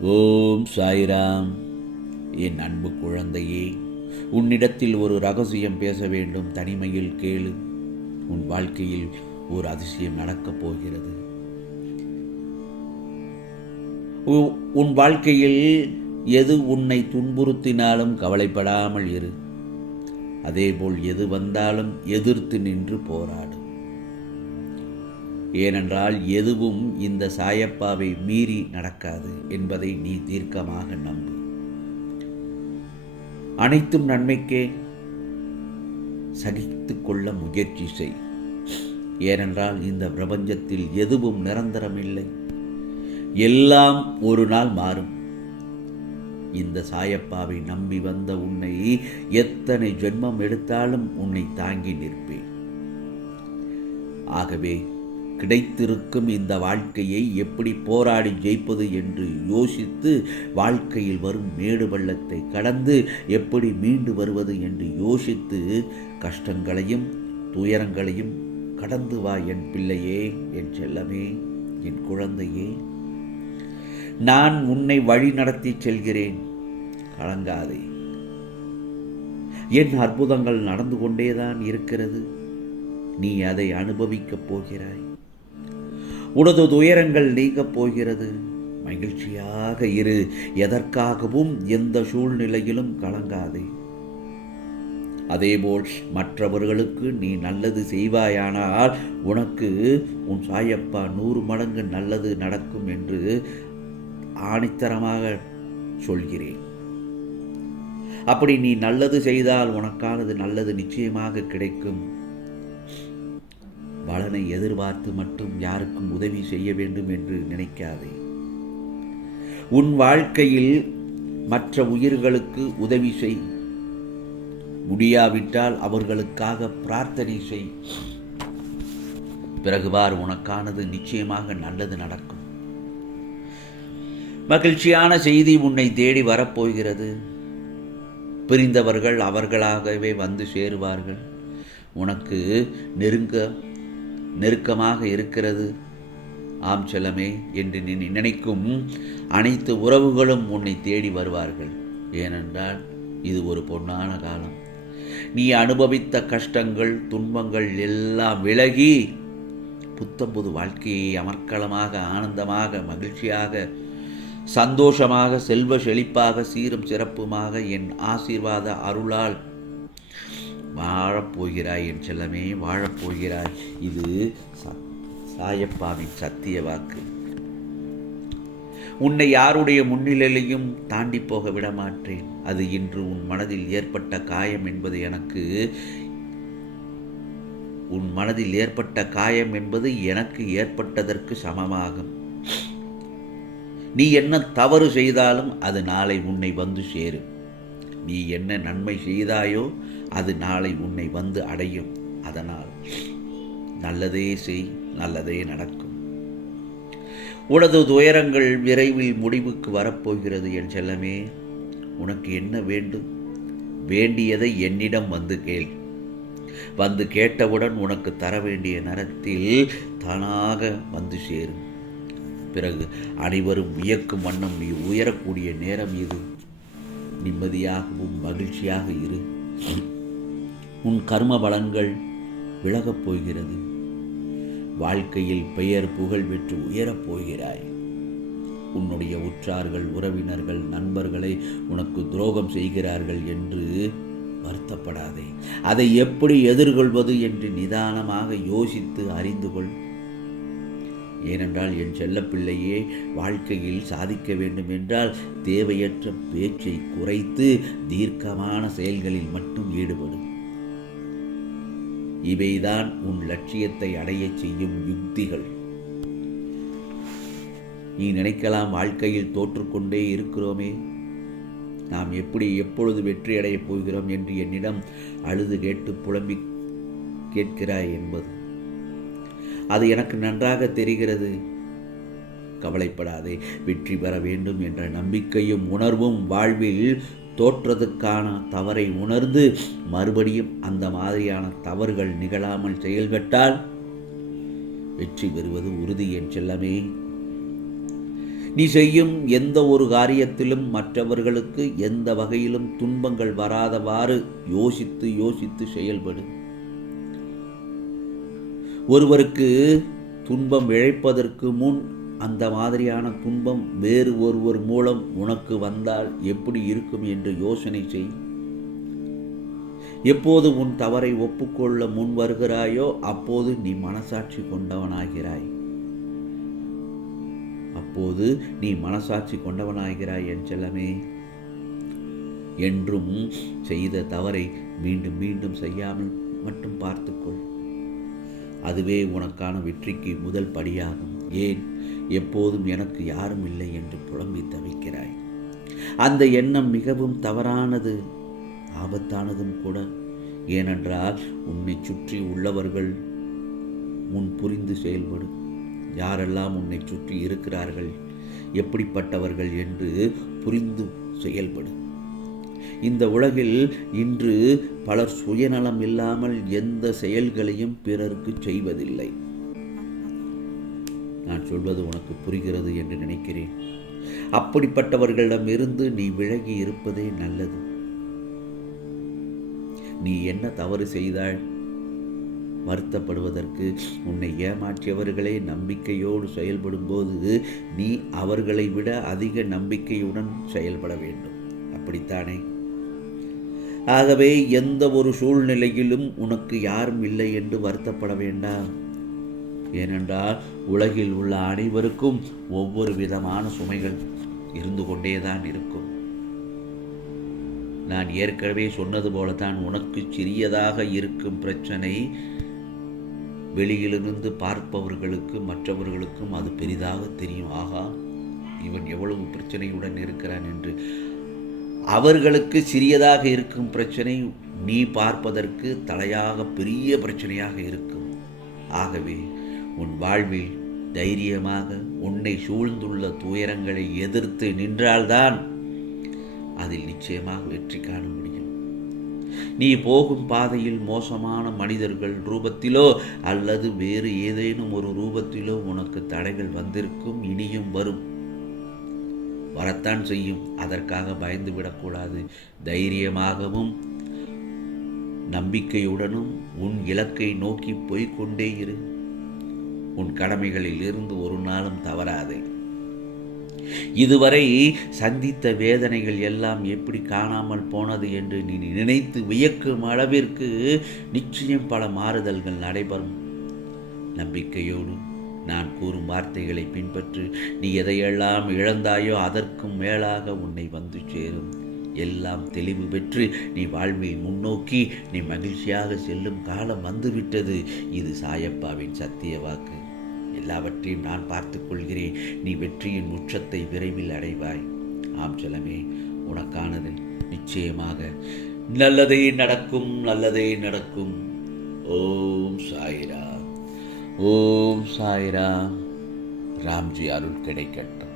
ஓம் சாய்ராம். என் அன்பு குழந்தையே உன்னிடத்தில் ஒரு ரகசியம் பேச வேண்டும் தனிமையில் கேளு. உன் வாழ்க்கையில் ஒரு அதிசயம் நடக்கப் போகிறது. உ- உன் வாழ்க்கையில் எது உன்னை துன்புறுத்தினாலும் கவலைப்படாமல் இரு. அதேபோல் எது வந்தாலும் எதிர்த்து நின்று போராடு. ஏனென்றால் எதுவும் இந்த சாயப்பாவை மீறி நடக்காது என்பதை நீ தீர்க்கமாக நம்பு. அனைத்தும் நன்மைக்கே சகித்து கொள்ள முயற்சி செய். ஏனென்றால் இந்த பிரபஞ்சத்தில் எதுவும் நிரந்தரமில்லை. எல்லாம் ஒரு நாள் மாறும். இந்த சாயப்பாவை நம்பி வந்த உன்னை எத்தனை ஜென்மம் எடுத்தாலும் உன்னை தாங்கி நிற்பேன். ஆகவே கிடைத்திருக்கும் இந்த வாழ்க்கையை எப்படி போராடி ஜெயிப்பது என்று யோசித்து வாழ்க்கையில் வரும் மேடு பள்ளத்தை கடந்து எப்படி மீண்டு வருவது என்று யோசித்து கஷ்டங்களையும் துயரங்களையும் கடந்து வா என் பிள்ளையே என் செல்லமே என் குழந்தையே. நான் உன்னை வழி நடத்தி செல்கிறேன். கலங்காதே. என் அற்புதங்கள் நடந்து கொண்டேதான் இருக்கிறது. நீ அதை அனுபவிக்கப் போகிறாய். உனது துயரங்கள் நீங்கப் போகிறது. மகிழ்ச்சியாக இரு. எதற்காகவும் எந்த சூழ்நிலையிலும் கலங்காதே. அதேபோல் மற்றவர்களுக்கு நீ நல்லது செய்வாயானால் உனக்கு உன் சாயப்பா நூறு மடங்கு நல்லது நடக்கும் என்று ஆணித்தரமாக சொல்கிறேன். அப்படி நீ நல்லது செய்தால் உனக்கானது நல்லது நிச்சயமாக கிடைக்கும். பலனை எதிர்பார்த்து மட்டும் யாருக்கும் உதவி செய்ய வேண்டும் என்று நினைக்காதே. உன் வாழ்க்கையில் மற்ற உயிர்களுக்கு உதவி செய். முடியாவிட்டால் அவர்களுக்காக பிரார்த்தனை செய். பிறகுவார் உனக்கானது நிச்சயமாக நல்லது நடக்கும். மகிழ்ச்சியான செய்தி உன்னை தேடி வரப்போகிறது. பிரிந்தவர்கள் அவர்களாகவே வந்து சேருவார்கள். உனக்கு நெருங்க நெருக்கமாக இருக்கிறது. ஆம் செல்லமே என்று நீ நினைக்கும் அனைத்து உறவுகளும் உன்னை தேடி வருவார்கள். ஏனென்றால் இது ஒரு பொன்னான காலம். நீ அனுபவித்த கஷ்டங்கள் துன்பங்கள் எல்லாம் விலகி புத்தம்புது வாழ்க்கையை அமர்க்களமாக ஆனந்தமாக மகிழ்ச்சியாக சந்தோஷமாக செல்வ செழிப்பாக சீரும் சிறப்புமாக என் ஆசீர்வாத அருளால் வாழப்போகிறாய் என் செல்லமே வாழப்போகிறாய். இது ச- சாயப்பாவின் சத்திய வாக்கு. உன்னை யாருடைய முன்னிலையிலையும் தாண்டி போக விடமாட்டேன். அது இன்று உன் மனதில் ஏற்பட்ட காயம் என்பது எனக்கு உன் மனதில் ஏற்பட்ட காயம் என்பது எனக்கு ஏற்பட்டதற்கு சமமாகும். நீ என்ன தவறு செய்தாலும் அது நாளை உன்னை வந்து சேரும். நீ என்ன நன்மை செய்தாயோ அது நாளை உன்னை வந்து அடையும். அதனால் நல்லதே செய் நல்லதே நடக்கும். உனது துயரங்கள் விரைவில் முடிவுக்கு வரப்போகிறது என் செல்லமே. உனக்கு என்ன வேண்டும்? வேண்டியதை என்னிடம் வந்து கேள். வந்து கேட்டவுடன் உனக்கு தர வேண்டிய நேரத்தில் தானாக வந்து சேரும். பிறகு அனைவரும் வியக்கும் வண்ணம் நீ உயரக்கூடிய நேரம் இது. நிம்மதியாகவும் மகிழ்ச்சியாக இரு. உன் கர்ம பலன்கள் விலகப் போகிறது. வாழ்க்கையில் பெயர் புகழ் பெற்று உயரப் போகிறாய். உன்னுடைய உற்றார்கள் உறவினர்கள் நண்பர்களை உனக்கு துரோகம் செய்கிறார்கள் என்று வருத்தப்படாதே. அதை எப்படி எதிர்கொள்வது என்று நிதானமாக யோசித்து அறிந்து கொள். ஏனென்றால் என் செல்லப்பிள்ளையே வாழ்க்கையில் சாதிக்க வேண்டும் என்றால் தேவையற்ற பேச்சை குறைத்து தீர்க்கமான செயல்களில் மட்டும் ஈடுபடும் இவைதான் உன் லட்சியத்தை அடையச் செய்யும் யுக்திகள். நீ நினைக்கலாம் வாழ்க்கையில் தோற்றுக்கொண்டே இருக்கிறோமே. நாம் எப்படி எப்பொழுது வெற்றி அடையப் போகிறோம் என்று என்னிடம் அழுது கேட்டு புலம்பி கேட்கிறாய் என்பது. அது எனக்கு நன்றாக தெரிகிறது. கவலைப்படாதே வெற்றி பெற வேண்டும் என்ற நம்பிக்கையும் உணர்வும் வாழ்வில் தோற்றதுக்கான தவறை உணர்ந்து மறுபடியும் அந்த மாதிரியான தவறுகள் நிகழாமல் செயல்பட்டால் வெற்றி பெறுவது உறுதி என் செல்லமே. நீ செய்யும் எந்த ஒரு காரியத்திலும் மற்றவர்களுக்கு எந்த வகையிலும் துன்பங்கள் வராதவாறு யோசித்து யோசித்து செயல்படு. ஒருவருக்கு துன்பம் இழைப்பதற்கு முன் அந்த மாதிரியான துன்பம் வேறு ஒருவர் மூலம் உனக்கு வந்தால் எப்படி இருக்கும் என்று யோசனை செய். எப்போது உன் தவறை ஒப்புக்கொள்ள முன் வருகிறாயோ அப்போது நீ மனசாட்சி கொண்டவனாகிறாய். அப்போது நீ மனசாட்சி கொண்டவனாகிறாய் என் செல்லமே. என்றும் செய்த தவறை மீண்டும் மீண்டும் செய்யாமல் மட்டும் பார்த்துக்கொள். அதுவே உனக்கான வெற்றிக்கு முதல் படியாகும். ஏன்? எப்போதும் எனக்கு யாரும் இல்லை என்று புலம்பி தவிக்கிறாய். அந்த எண்ணம் மிகவும் தவறானது. ஆபத்தானதும் கூட. ஏனென்றால் உன்னை சுற்றி உள்ளவர்கள் முன் புரிந்து செயல்படும். யாரெல்லாம் உன்னை சுற்றி இருக்கிறார்கள் எப்படிப்பட்டவர்கள் என்று புரிந்து செயல்படும். இந்த உலகில் இன்று பலர் சுயநலம் இல்லாமல் எந்த செயல்களையும் பிறருக்கு செய்வதில்லை. நான் சொல்வது உனக்கு புரிகிறது என்று நினைக்கிறேன். அப்படிப்பட்டவர்களிடமிருந்து நீ விலகி இருப்பதே நல்லது. நீ என்ன தவறு செய்தால் வருத்தப்படுவதற்கு உன்னை ஏமாற்றியவர்களே நம்பிக்கையோடு செயல்படும்போது நீ அவர்களை விட அதிக நம்பிக்கையுடன் செயல்பட வேண்டும். அப்படித்தானே? ஆகவே எந்த ஒரு சூழ்நிலையிலும் உனக்கு யாரும் இல்லை என்று வருத்தப்பட வேண்டாம். ஏனென்றால் உலகில் உள்ள அனைவருக்கும் ஒவ்வொரு விதமான சுமைகள் இருந்து கொண்டே தான் இருக்கும். நான் ஏற்கனவே சொன்னது போலத்தான் உனக்கு சிறியதாக இருக்கும் பிரச்சனை வெளியிலிருந்து பார்ப்பவர்களுக்கு மற்றவர்களுக்கும் அது பெரிதாக தெரியும். ஆகா இவன் எவ்வளவு பிரச்சனையுடன் இருக்கிறான் என்று. அவர்களுக்கு சிறியதாக இருக்கும் பிரச்சனை நீ பார்ப்பதற்கு தலையாக பெரிய பிரச்சனையாக இருக்கும். ஆகவே உன் வாழ்வில் தைரியமாக உன்னை சூழ்ந்துள்ள துயரங்களை எதிர்த்து நின்றால்தான் அதில் நிச்சயமாக வெற்றி காண முடியும். நீ போகும் பாதையில் மோசமான மனிதர்கள் ரூபத்திலோ அல்லது வேறு ஏதேனும் ஒரு ரூபத்திலோ உனக்கு தடைகள் வந்திருக்கும் இனியும் வரும். வரத்தான் செய்யும். அதற்காக பயந்து விடக்கூடாது. தைரியமாகவும் நம்பிக்கையுடனும் உன் இலக்கை நோக்கி போய்கொண்டே இரு. உன் கடமைகளில் இருந்து ஒரு நாளும் தவறாதே. இதுவரை சந்தித்த வேதனைகள் எல்லாம் எப்படி காணாமல் போனது என்று நீ நினைத்து வியக்கும் அளவிற்கு நிச்சயம் பல மாறுதல்கள் நடைபெறும். நம்பிக்கையோடு நான் கூறும் வார்த்தைகளை பின்பற்று நீ எதையெல்லாம் இழந்தாயோ அதற்கும் மேலாக உன்னை வந்து சேரும். எல்லாம் தெளிவு பெற்று நீ வாழ்வை முன்னோக்கி நீ மகிழ்ச்சியாக செல்லும் காலம் வந்துவிட்டது. இது சாயப்பாவின் சத்திய வாக்கு. எல்லாவற்றையும் நான் பார்த்து கொள்கிறேன் நீ வெற்றியின் உச்சத்தை விரைவில் அடைவாய். ஆம் ஜலமே உனக்கானது நிச்சயமாக. நல்லதே நடக்கும் நல்லதே நடக்கும். ஓம் சாயிரா ஓம் சாயிரா. ராம்ஜி அருள் கிடைக்கட்டும்.